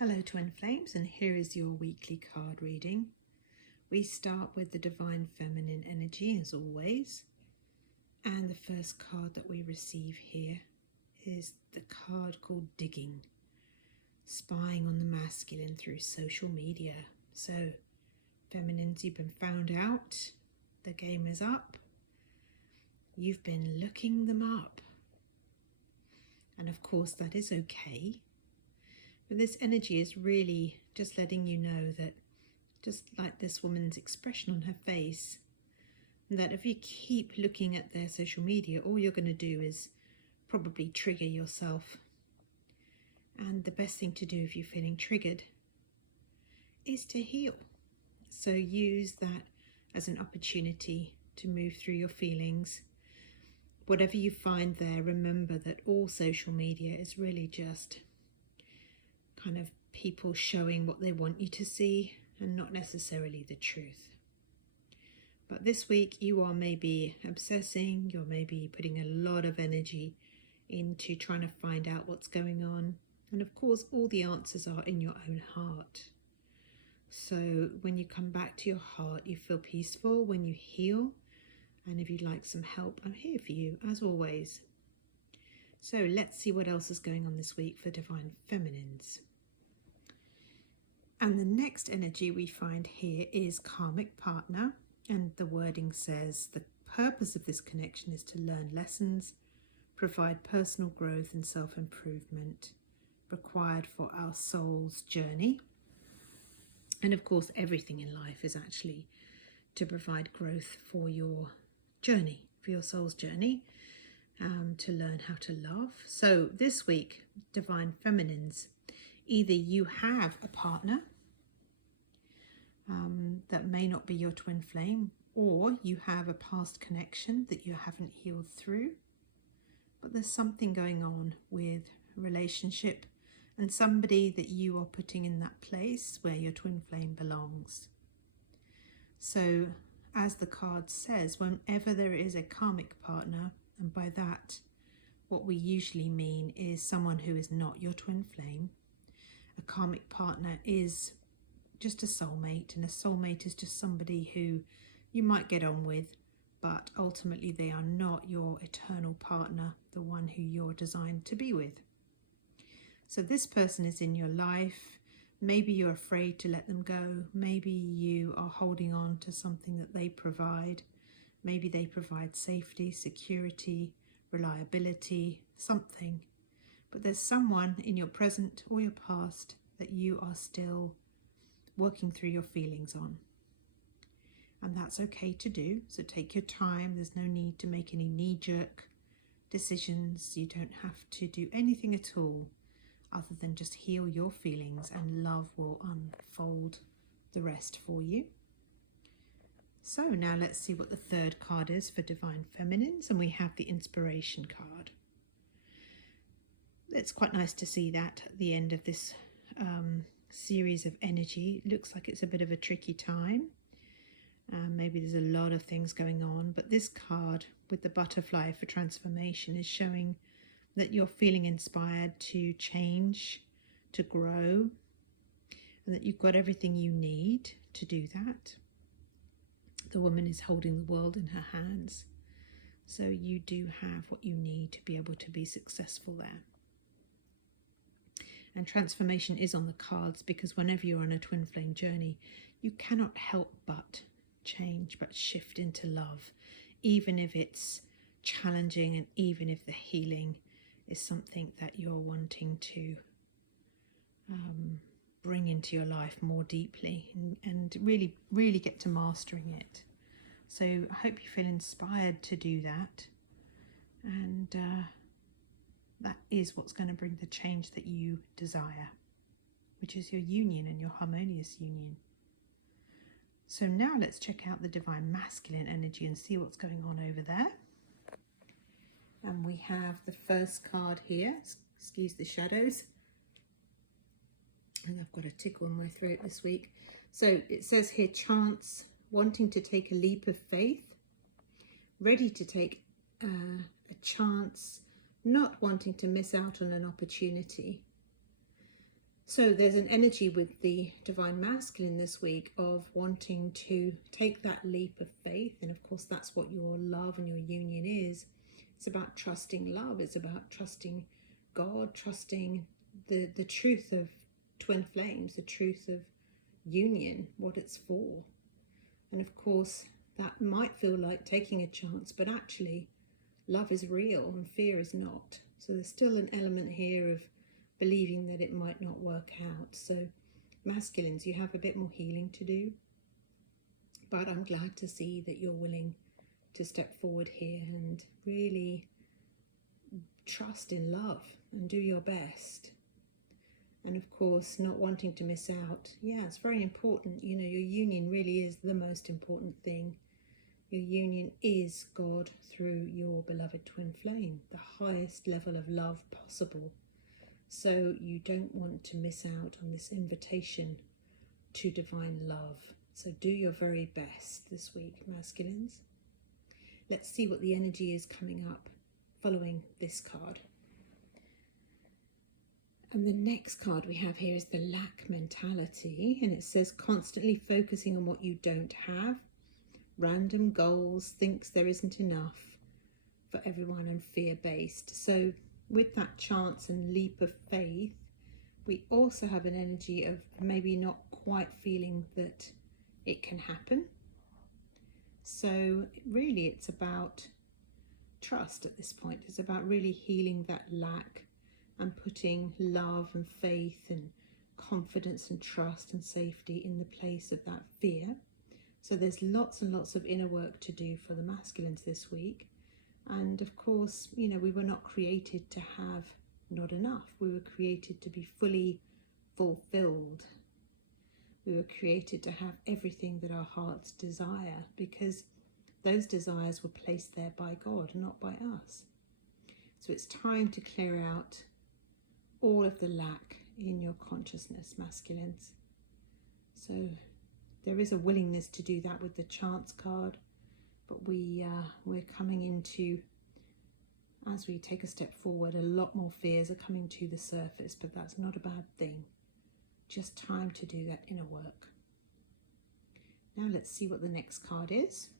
Hello Twin Flames, and here is your weekly card reading. We start with the Divine Feminine energy as always, and the first card that we receive here is the card called Digging, spying on the masculine through social media. So feminines, you've been found out, the game is up, you've been looking them up, and of course that is okay. But this energy is really just letting you know that, just like this woman's expression on her face, that if you keep looking at their social media, all you're going to do is probably trigger yourself. And the best thing to do if you're feeling triggered is to heal. So use that as an opportunity to move through your feelings. Whatever you find there, remember that all social media is really just kind of people showing what they want you to see and not necessarily the truth. But this week you are maybe obsessing, you're maybe putting a lot of energy into trying to find out what's going on. And of course all the answers are in your own heart. So when you come back to your heart, you feel peaceful. When you heal, and if you'd like some help, I'm here for you as always. So let's see what else is going on this week for Divine Feminines. And the next energy we find here is Karmic Partner, and the wording says the purpose of this connection is to learn lessons, provide personal growth and self-improvement required for our soul's journey. And of course everything in life is actually to provide growth for your journey, for your soul's journey, to learn how to love. So this week, Divine Feminines, either you have a partner that may not be your twin flame, or you have a past connection that you haven't healed through, but there's something going on with a relationship and somebody that you are putting in that place where your twin flame belongs. So as the card says, whenever there is a karmic partner, and by that what we usually mean is someone who is not your twin flame, a karmic partner is just a soulmate, and a soulmate is just somebody who you might get on with, but ultimately they are not your eternal partner, the one who you're designed to be with. So this person is in your life. Maybe you're afraid to let them go. Maybe you are holding on to something that they provide. Maybe they provide safety, security, reliability, something. But there's someone in your present or your past that you are still working through your feelings on. And that's okay to do. So take your time. There's no need to make any knee-jerk decisions. You don't have to do anything at all other than just heal your feelings, and love will unfold the rest for you. So now let's see what the third card is for Divine Feminines, and we have the Inspiration card. It's quite nice to see that at the end of this series of energy. It looks like it's a bit of a tricky time. Maybe there's a lot of things going on, but this card with the butterfly for transformation is showing that you're feeling inspired to change, to grow, and that you've got everything you need to do that. The woman is holding the world in her hands, so you do have what you need to be able to be successful there. And transformation is on the cards, because whenever you're on a twin flame journey, you cannot help but change, but shift into love, even if it's challenging, and even if the healing is something that you're wanting to bring into your life more deeply, and really get to mastering it. So I hope you feel inspired to do that, and that is what's going to bring the change that you desire, which is your union and your harmonious union. So now let's check out the Divine Masculine energy and see what's going on over there. And we have the first card here, excuse the shadows, and I've got a tickle in my throat this week. So it says here, chance, wanting to take a leap of faith, ready to take a chance, not wanting to miss out on an opportunity. So there's an energy with the Divine Masculine this week of wanting to take that leap of faith. And of course, that's what your love and your union is. It's about trusting love. It's about trusting God, trusting the truth of twin flames, the truth of union, what it's for. And of course, that might feel like taking a chance, but actually, love is real and fear is not. So there's still an element here of believing that it might not work out. So masculines, you have a bit more healing to do, but I'm glad to see that you're willing to step forward here and really trust in love and do your best. And of course, not wanting to miss out. Yeah, it's very important. You know, your union really is the most important thing. Your union is God through your beloved twin flame, the highest level of love possible. So you don't want to miss out on this invitation to divine love. So do your very best this week, masculines. Let's see what the energy is coming up following this card. And the next card we have here is the lack mentality, and it says constantly focusing on what you don't have, random goals, thinks there isn't enough for everyone, and fear-based. So with that chance and leap of faith, we also have an energy of maybe not quite feeling that it can happen. So really it's about trust at this point. It's about really healing that lack and putting love and faith and confidence and trust and safety in the place of that fear. So there's lots and lots of inner work to do for the masculines this week. And of course, you know, we were not created to have not enough. We were created to be fully fulfilled. We were created to have everything that our hearts desire, because those desires were placed there by God, not by us. So it's time to clear out all of the lack in your consciousness, masculines. So there is a willingness to do that with the chance card, but we're coming into, as we take a step forward, a lot more fears are coming to the surface, but that's not a bad thing. Just time to do that inner work. Now let's see what the next card is.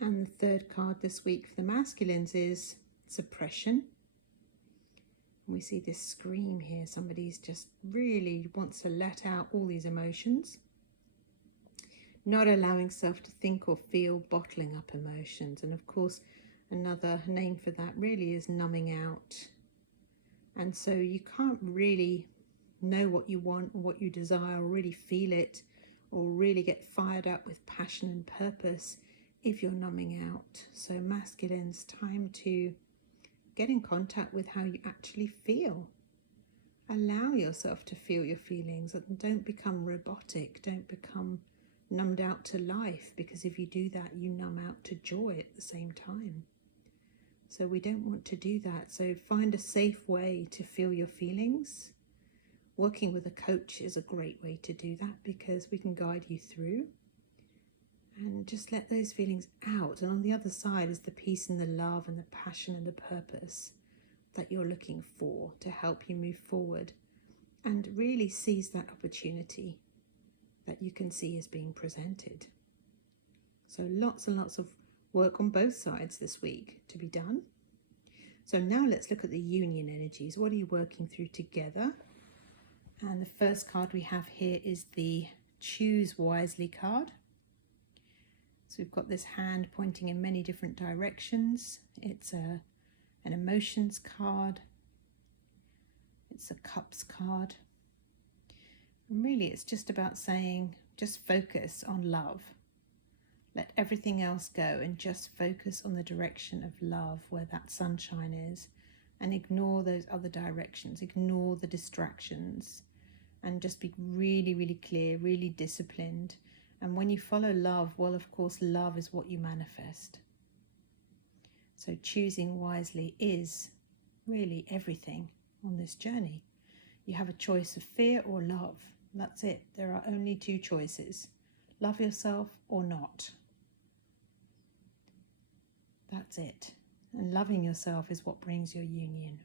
And the third card this week for the masculines is suppression. And we see this scream here. Somebody's just really wants to let out all these emotions. Not allowing self to think or feel, bottling up emotions. And of course, another name for that really is numbing out. And so you can't really know what you want or what you desire, or really feel it, or really get fired up with passion and purpose if you're numbing out. So masculines, time to get in contact with how you actually feel. Allow yourself to feel your feelings, and don't become robotic. Don't become numbed out to life, because if you do that, you numb out to joy at the same time. So we don't want to do that. So find a safe way to feel your feelings. Working with a coach is a great way to do that, because we can guide you through and just let those feelings out. And on the other side is the peace and the love and the passion and the purpose that you're looking for to help you move forward, and really seize that opportunity that you can see is being presented. So lots and lots of work on both sides this week to be done. So now let's look at the union energies. What are you working through together? And the first card we have here is the Choose Wisely card. So we've got this hand pointing in many different directions. It's an emotions card. It's a cups card. And really it's just about saying, just focus on love. Let everything else go and just focus on the direction of love, where that sunshine is, and ignore those other directions, ignore the distractions, and just be really, really clear, really disciplined. And when you follow love, well, of course, love is what you manifest. So choosing wisely is really everything on this journey. You have a choice of fear or love. That's it. There are only two choices. Love yourself or not. That's it. And loving yourself is what brings your union.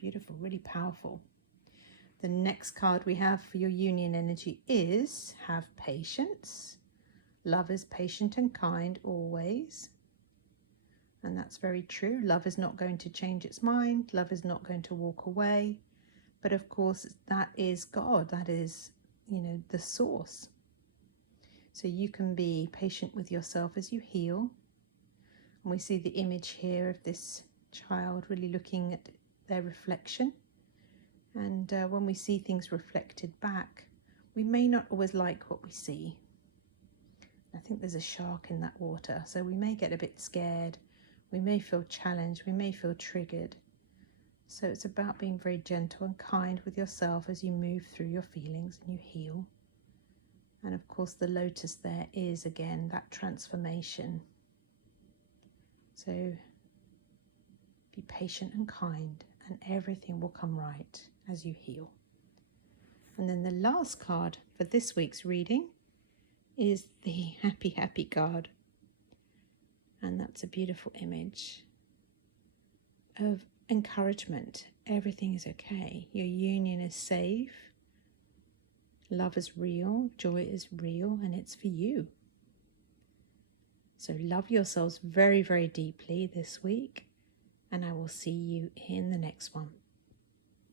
Beautiful, really powerful. The next card we have for your union energy is have patience. Love is patient and kind always. And that's very true. Love is not going to change its mind. Love is not going to walk away. But of course, that is God. That is, the source. So you can be patient with yourself as you heal. And we see the image here of this child really looking at their reflection. And when we see things reflected back, we may not always like what we see. I think there's a shark in that water, so we may get a bit scared. We may feel challenged. We may feel triggered. So it's about being very gentle and kind with yourself as you move through your feelings and you heal. And of course, the lotus there is, again, that transformation. So be patient and kind, and everything will come right as you heal. And then the last card for this week's reading is the happy, happy card. And that's a beautiful image of encouragement. Everything is okay. Your union is safe. Love is real. Joy is real, and it's for you. So love yourselves very, very deeply this week, and I will see you in the next one.